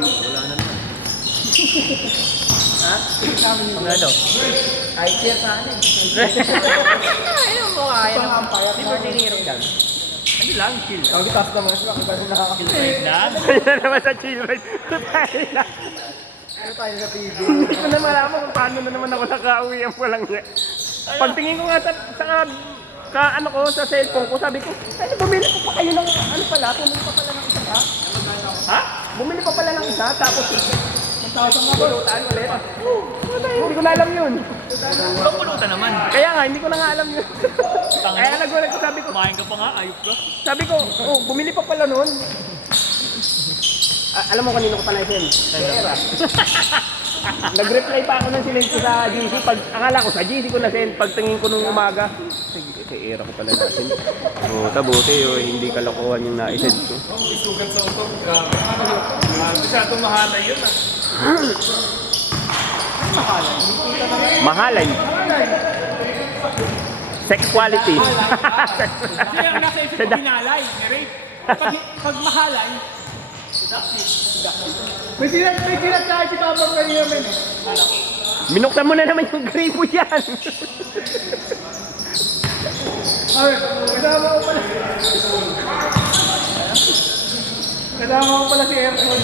Wala na naman. Ha? Ano daw? Kahit siya sa akin. Ayun mo kaya naman. Di ba diniro lang? Ano lang, chill. Ang gitas naman sila. Iba na nakakita. Chill ride lang. Kaya naman sa chill ride. Tayo na. Ano tayo sa TV? Hindi ko na malaman kung paano na naman ako nakauwi ang walang niya. Pagtingin ko nga sa ano ko, sa cellphone ko, sabi ko, ano, bumili ko pa kayo ng, ano pala, bumili pa pala ng isa ha? Ha? Bumili pa pala ng isa, tapos, nagtawag nga pulutan ulit. Hindi ko na alam yun. Ibang pulutan naman. Kaya nga, hindi ko na nga alam yun. Kaya nagulat ko, sabi ko, Kumain ka pa nga, ayop ka. sabi ko, oh, bumili pa pala nun. Alam mo kanino ko pa na-send? Era. Nag-reply pa ako ng sinend ko sa GC. Akala ko sa GC ko na-send. Pagtingin ko nung umaga. Sige, kay Era ko pala na-send. Tabuti hindi kalokohan yung na-send ko. Isugat sa utok. Masyadong mahalay yun ah. Mahalay. Sex quality. Kasi ang nasa isip ko binalay, Mary. Pag mahalay, May sinat tayo si Papa kanina men. Minuksan mo na naman yung gripo yan. Ay, kasama ko pala. Kasama ko pala si Erson.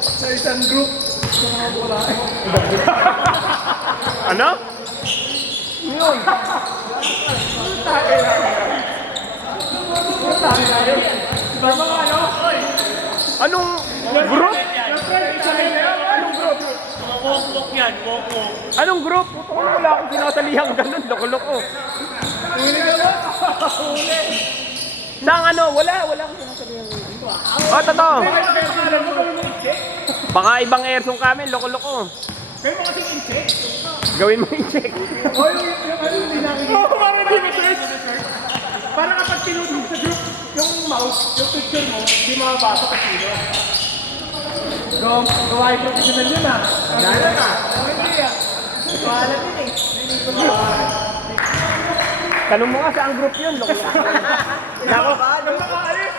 Sa isang group. Sa mga bola. Ano? Yun. Tayo na. Tayo na yun. Diba mga ano? Anong group? Anong group? mga walk-walk yan, walk-walk. Anong group? Wala akong sinasalihan ganun. Loko-loko. Huli ka ba? Huli. Nang ano? Wala akong sinasalihan ganun. Oh, totoo. Baka ibang airsong kami. Loko-loko. Kaya mo kasing insect? Gawin mo yung check. O yung ano hindi namin. Oo, parang hindi na-search. Para kapag tinutog sa group, yung mouse, yung picture mo, hindi makabasa ka sino. Gawain professional yun ah. Gala ka. Hindi ah. Gawain din eh. Tanong mo nga sa ang group yun. Loko-loko. Nako. Nung nakaalis.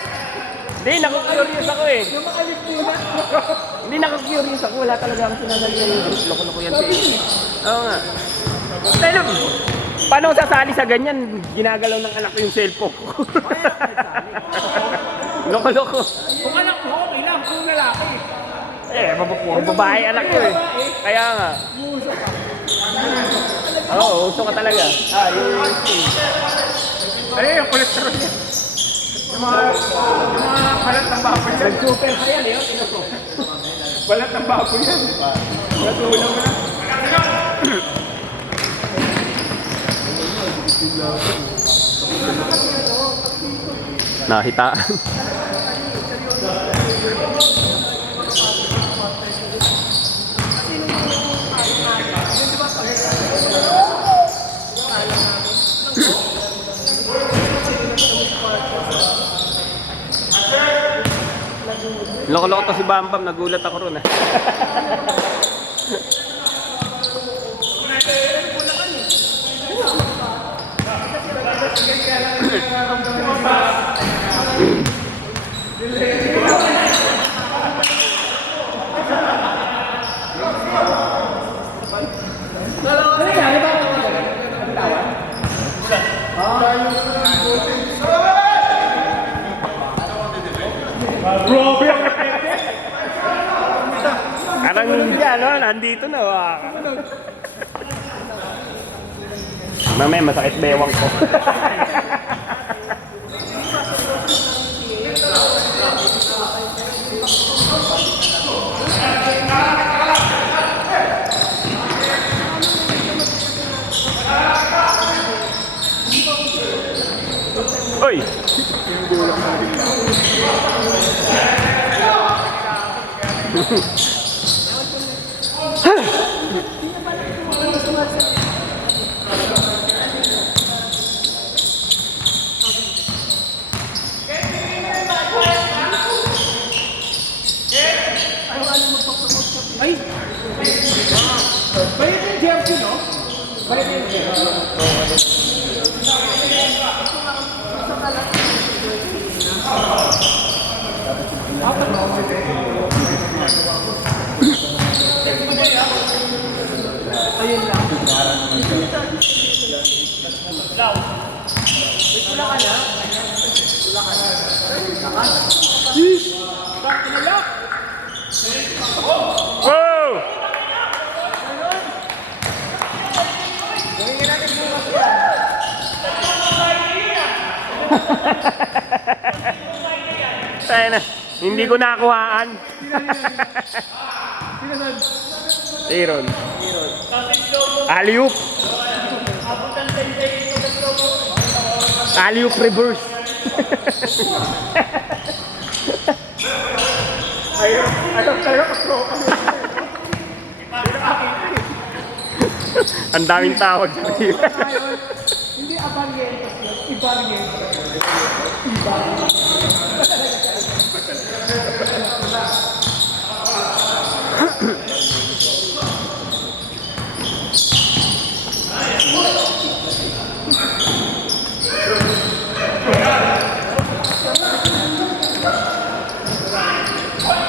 Hindi, naku-curious ako eh. Nung makaalis muna. Hindi, naku-curious ako. Wala talaga akong sinasalihan yung group. Loko-loko yan si Oo nga. Pero, paano ako sasali sa ganyan? Ginagalaw ng anak ko yung cellphone ko. Loko-loko. Kung anak mo, okay lang. Kung lalaki. Puro babae anak ko eh. Kaya nga. Oo, uso ka talaga. Yung Yung cholesterol niya. Yung mga balat ng baboy yan. super high yan eh. Balat ng baboy yan. Natulong mo na. Nahitaan. Loko-loko to si Bambam, nagulat ako ron. Parang ninja, no? Nandito na. Mamaya, masakit bewang ko. Oy! Ay! Balik yung jersey, no? Balik yung jersey. Wow! Tayo na. Hindi ko nakuhaan. Aaron. Alley-oop. Alley-oop reverse. Ayaw talaga pa-pro. Ang daming tawag. Hindi abarientos yun. Ibarientos.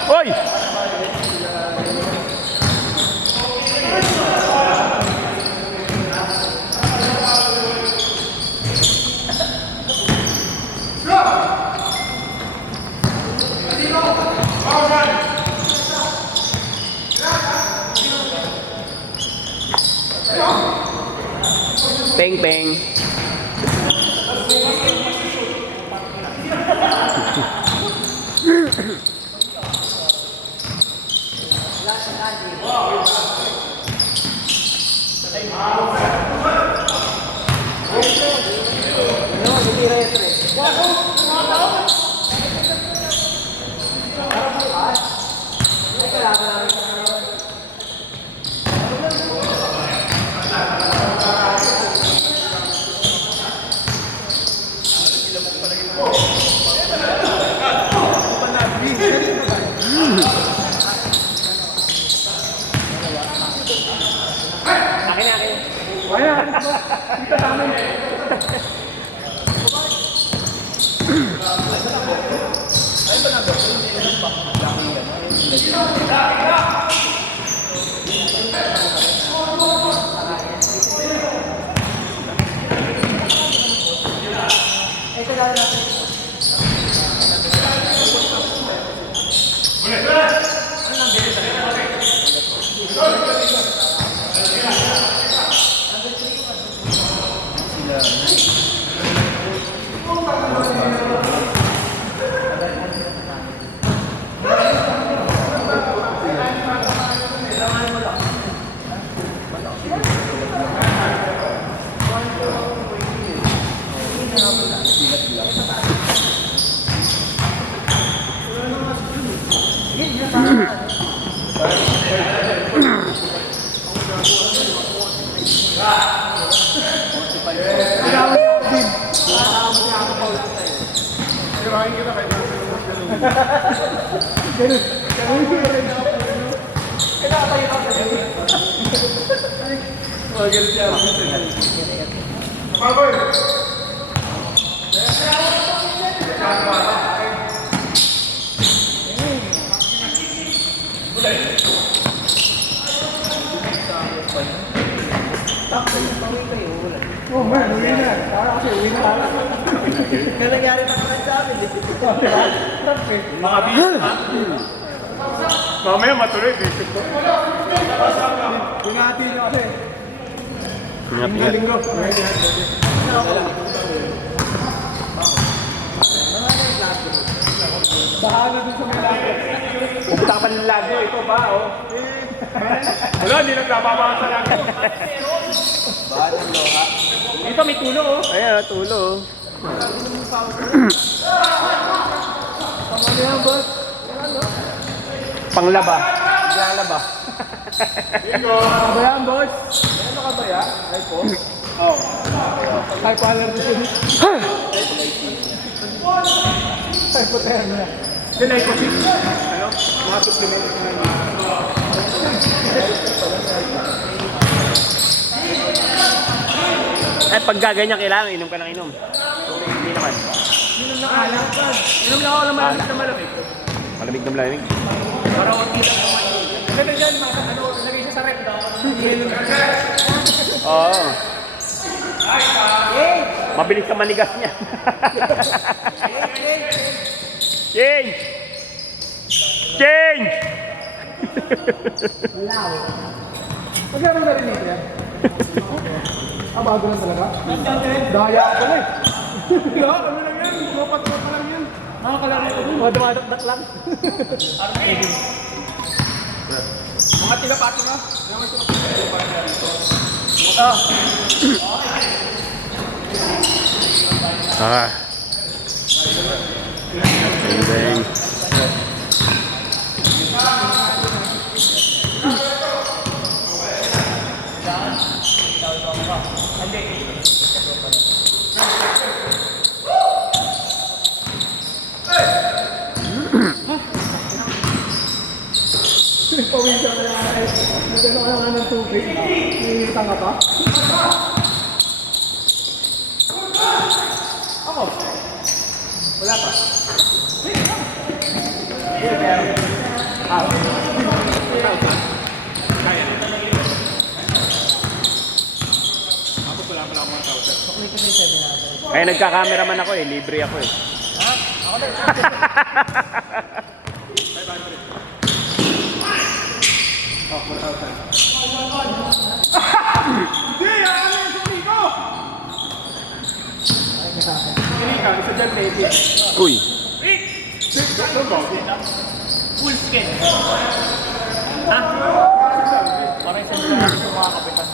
Hoy! Peng peng. Ayan, dito namin. Oh man, uwi na. Para kasi uwi na tayo. Kaya nangyari na kami sa amin. Mga bis. Mamaya matuloy, basic ko. Ingati nyo kasi. Ingat, ingat. Linggo. Bahana dun sa mga lago. Pupunta ka pa ng lago, ito ba, oh? Wala, hindi nagbababa sa lago. Ito may tulo, oh. Ayan, tulo, oh. Ano yan, boss? Panglaba. Panglaba. Ano ba yan, boss? Ano ka ba yan? Hypo? Oo. Hypoallergy. Hypothermia. Yan ay kasi, ano, mga supplements na At pag gaganyan, kailangan inom ka ng inom. Hindi naman. Inom na alam ka. Inom na ako ng malamig na malamig. Malamig na malamig. Para okay lang naman yun. Kasi dyan, ano, lagay siya sa rep daw. Inom ka. Oo. Hey! Mabilis ka manigas niya. Change! Change! Magkano na rin ito yan? Bago lang talaga? Daya ako na eh. Ano lang yan? Lopat-lopat lang yan. Nakakalaro ko dun. Dumadakdak lang. Mga tilapati mo. Ah. Bang. Pawisan na lang eh. Nagano ka naman ng tubig. May tanga pa. Ako. Wala pa. Kaya nagka-cameraman ako eh, libre ako eh. Ha? Ako na. Oh, 4,000. Hindi! Ano yung sumi ko? Hindi ka, isa dyan baby. Uy. Full skin. Ha? Parang isang dyan yung mga kapitan.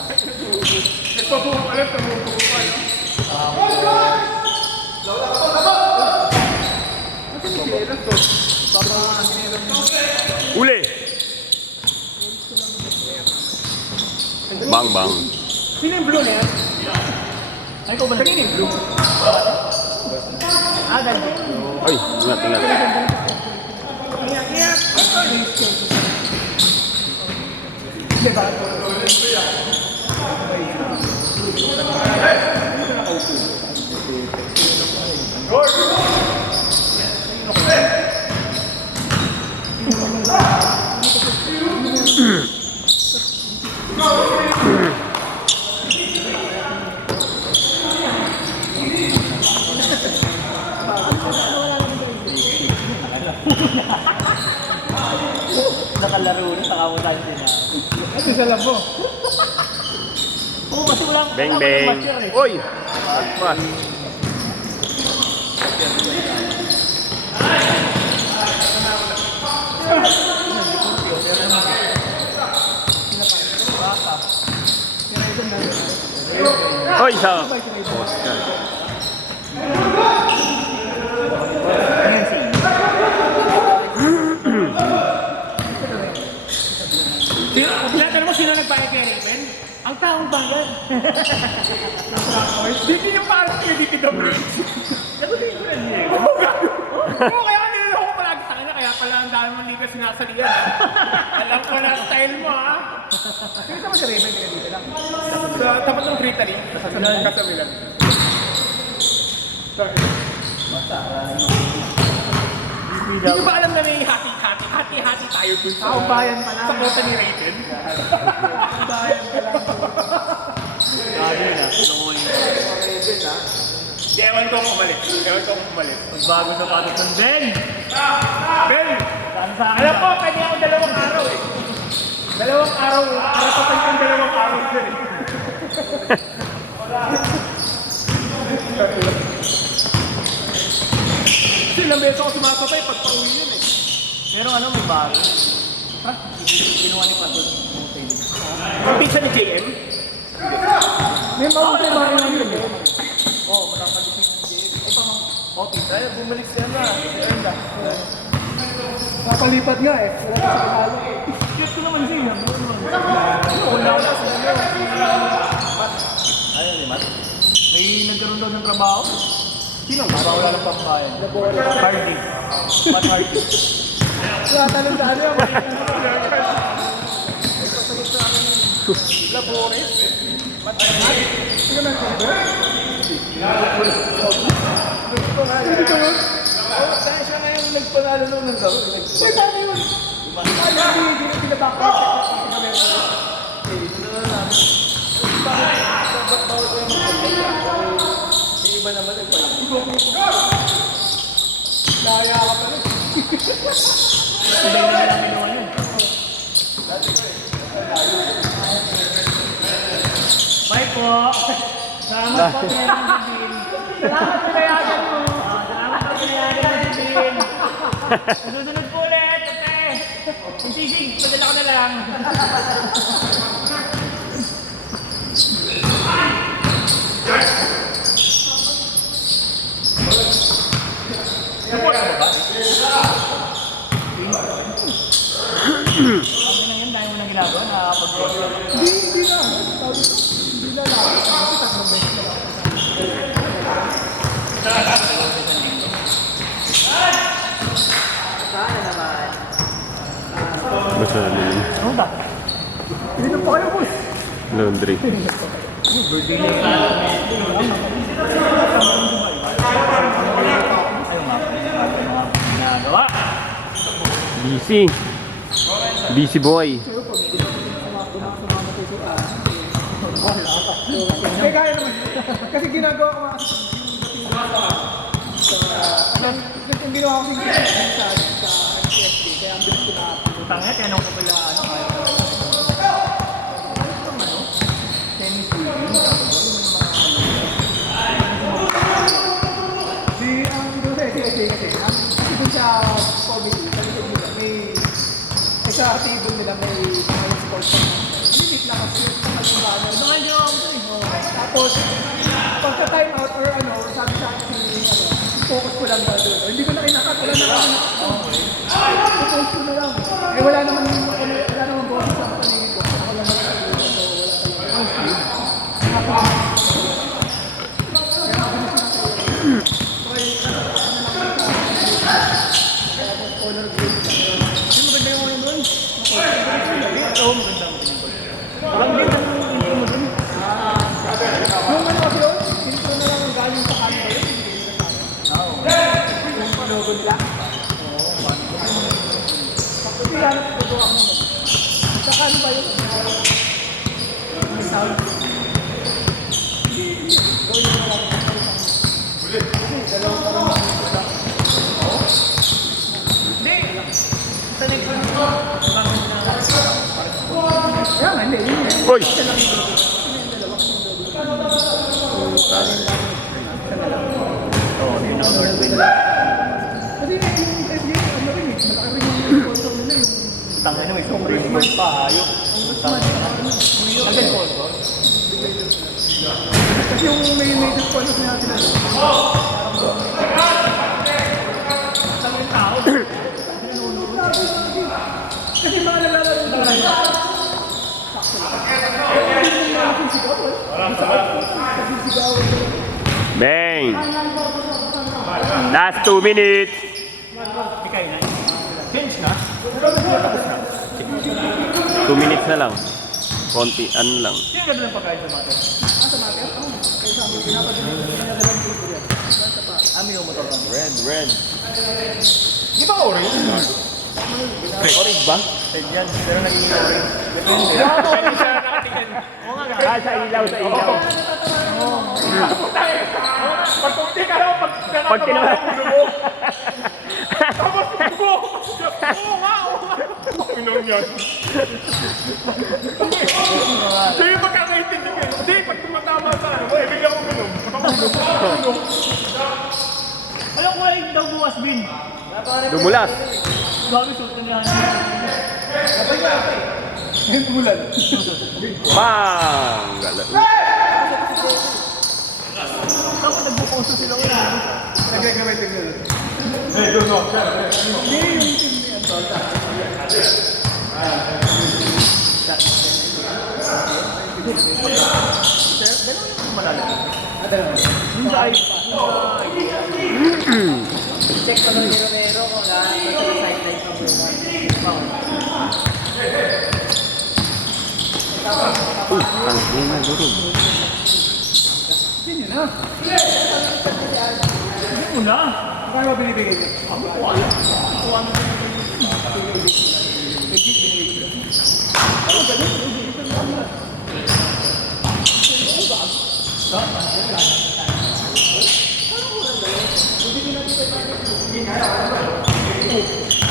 Nagpabuho ka lang, tumutubo ka. Uli! Bang bang. Sino yung blue na yan? Ay, ko ba? Kanina yung blue. Ganyan. Ay, ingat, ingat. Iyak! Diba? Nakalaro na sa kamutan din. Ito sa labo. Oo, kasi walang Bang bang. Uy! Mas. Uy, sa. Alam mo sino nagbayad kay Raven? Ang taong bayan. Dito yung parang kaya dito daw. Nagutin ko na niya. Oo, kaya kanina ako palagi sa kanya. Kaya pala ang dami mong liga sinasaliyan. Alam ko na style mo ha. Sino sa si Raven kaya dito lang? Sa tapat ng Gritali. Kasabi lang. Hindi nyo ba alam na may hati-hati tayo dun sa bayan pala. Sa kota ni Raven? Bayan pala. Grabe na. Tulungan niya. Ewan ko kung umalis. Magbago sa patos ng Ben! Ben! Saan sa akin? Alam ko, kanya ako 2 araw eh. 2 araw, karapatan kong 2 araw dyan eh. Kasi ilang beses ako sumasabay pag pauwi yun eh. Pero ano, may bago. Kinuha ni Patos. Ang pizza ni JM? May mga mga yun eh. Oo, makakalisip ng JM. Ay, pamang. Oh, pizza. Ay, bumalik siya na. Erda. Napalipat nga eh. Wala ka sa kanalo. Cute ko naman siya. Wala sa Ayun, ni Matt. May nagkaroon daw ng trabaho. Sino? Para wala ng pambayan. Hardy. Matt Hardy. Wala tanong sa ano yan. Labores. Matt Hardy. Sino na ito? Hindi ko yun. Dahil siya na yung nagpanalo nung nagkaroon. Uy, paano yun? Hindi na pinabakit. Sabay na lang ginawa yun. Bye po. Salamat po, Kuya Jubin. Salamat po, Kuya mo. Salamat po, Kuya Jubin. Susunod po ulit, ate. Yung sisig, padala ko na lang. Ano na yun? Dahil mo na ginagawa na pag-program. Hindi na. Hindi na lang. Kasi tatlong beses na lang. Basta na yun. Ano ba? Hindi na pa kayo, boss. Laundry. Birthday na yun. Ayun nga. Mga ginagawa. Busy. Busy boy. Kaya kaya naman. Kasi ginagawa ko nga. Yung ginawa ko sa FTSD, kaya ang bilis ko na. Utang nga, kaya nung kapila, ano, kaya. Di ang doon sa FTSD kasi doon sa comedy, sa table nila may sports pa. Hindi lang kasi yung banner. Mga ginawa ko ito eh. Tapos, pagka time out or ano, sabi sa akin focus ko lang ba doon. Hindi ko na kinakat, wala na ako focus ko na lang. Eh wala naman boses sa paligid ko. Ako lang naman sa paligid ko. Wala talaga. Honor grade. Hindi maganda yung mga doon. Oo, maganda mo tingin ko. Parang hindi ka nang intro mo dun. Yung ano kasi yun, intro na lang ang galing sa kanila yun. Yung logo nila. Kasi yan, gagawa ko naman. Saka ano ba yun? May sound. Gawin mo lang. Kasi dalawang parang makikita. Hindi. Sa next one ko, bakit na Kaya nga, hindi. Yun yun. Hoy! Oo, yun ang Lord Will. Kasi yung FBA, ano rin eh. Malaki rin yung sponsor nila yung Tangin mo, isang Christmas pa, hayop. Agad po ito. kasi yung may major sponsor natin ano. Tangin tao. Kasi mga nalalaro nila. Bang! Last 2 minutes. Mikay na. Change na. 2 minutes na lang. Konti, ano lang. Sino na ng pagkain sa mater? Ano yung motor ka? Red. Di ba orange? Orange ba? Red yan, pero naging orange. Depende. Hindi siya nakatingin. Oo nga, Ah, sa ilaw, sa ilaw. Pagpunti ka raw, Pag tinawag. tapos tugo. Oo nga. Pinon yan. Siya yung magkakaintindi kayo. Hindi, pag tumatama sa ano, eh, bigla ko pinom. Alam ko ay daw buwas bin. Dumulas. Gabi suot na niya. Ngayon umulan. Bang! Tapos nagbukoso sila ko na. Nagagamitin nyo. Eh, doon no. Hindi yung team niya. Yung sa ay... Check ko lang ni Romero kung na sa sideline ng Ang hina, durog. Yun yun ha. Hindi mo na. Kaya ba binibigay niya? Ako ko alam. Ako ang... eh.